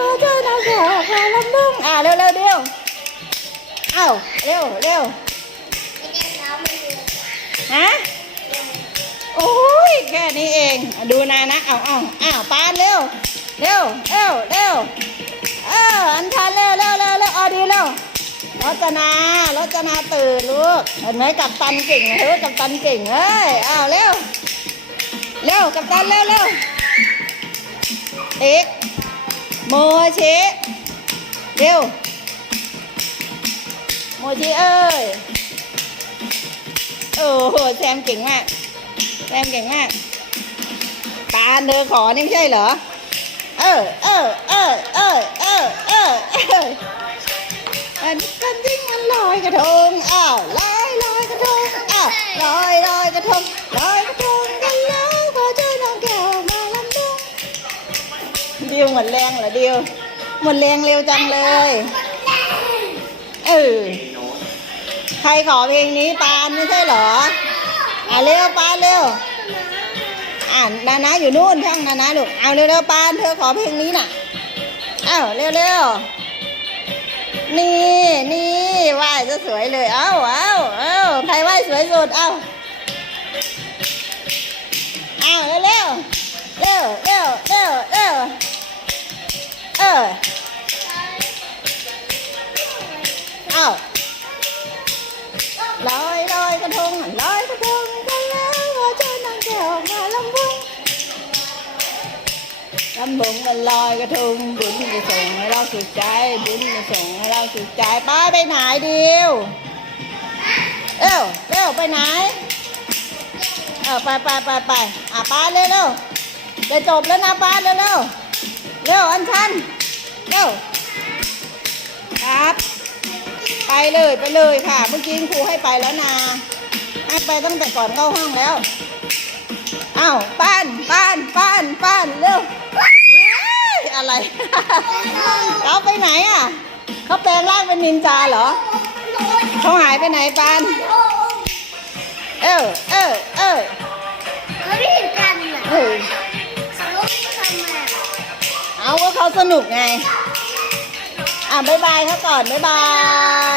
ขอเชิญเอาแขกมาลำบุ้งอ่าเร็วเร็วเร็วเอ้าเร็วเร็วฮะโอ้ยแค่นี้เองดูนานะเอาเอาอ้าวปานเร็วเร็วเร็วเร็วเอออันชันเร็วเร็วเร็วเร็วอดีเร็วรจนารจนาตื่นลูกเห็นไหมกับตันเก่งเฮ้ยกับตันเก่งเฮ้ยอ้าวเร็วเร็วกับตันเร็วเร็วเอก โมชิเร็วโมชิเอ้ยโอ้โหแซมเก่งมากแซมเก่งมากตาเธอขอนี่ไม่ใช่เหรอ เออเออเออเออเออเออเอออันกันจริงมันลอยกระทงอ้าวลอยลอยกระทงอ้าวลอยลอยกระทงลอย ดิวหมดแรงเหรอเดิวหมดแรงเร็วจังเลย เออ ใครขอเพลงนี้ปานไม่ใช่เหรอ อะเร็วปานเร็ว อ่านานาอยู่นู่นช่างนานาลูก เอาเร็วๆปานเธอขอเพลงนี้น่ะ อ้าวเร็วๆ นี่นี่ไหวจะสวยเลย เอ้าเอ้าเอ้าใครไหวสวยสุด เอ้า อ้าลอยลอยกระทงลอยกระทงกันแล้วว่าเจอนางแก้วมาลำบุงลำบุงมันลอยกระทงบุญจะส่งให้เราสุขใจ บุญจะส่งให้เราสุขใจป้าไปไหนเดียวเร็วเร็วไปไหนเออไปไปไปไปอะป้าเร็วเร็วจะจบแล้วนะป้าเร็วเร็วเร็วอันชันเร็วครับ ไปเลยไปเลยค่ะ เมื่อกี้ครูให้ไปแล้วนะให้ไปตั้งแต่ก่อนเข้าห้องแล้วอ้าวป้านป้านป้านป้านเร็วเฮ้ยอะไรเขาไปไหนอะเขาแปลงร่างเป็นนินจาเหรอเขาหายไปไหนปาน เออเออเออเขาไม่เห็นกันอะเออเขาไม่ทำอะเอาก็เขาสนุกไง อะบายบายเขาก่อนบายบา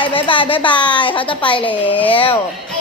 ยบายบายบายบายเขาจะไปแล้ว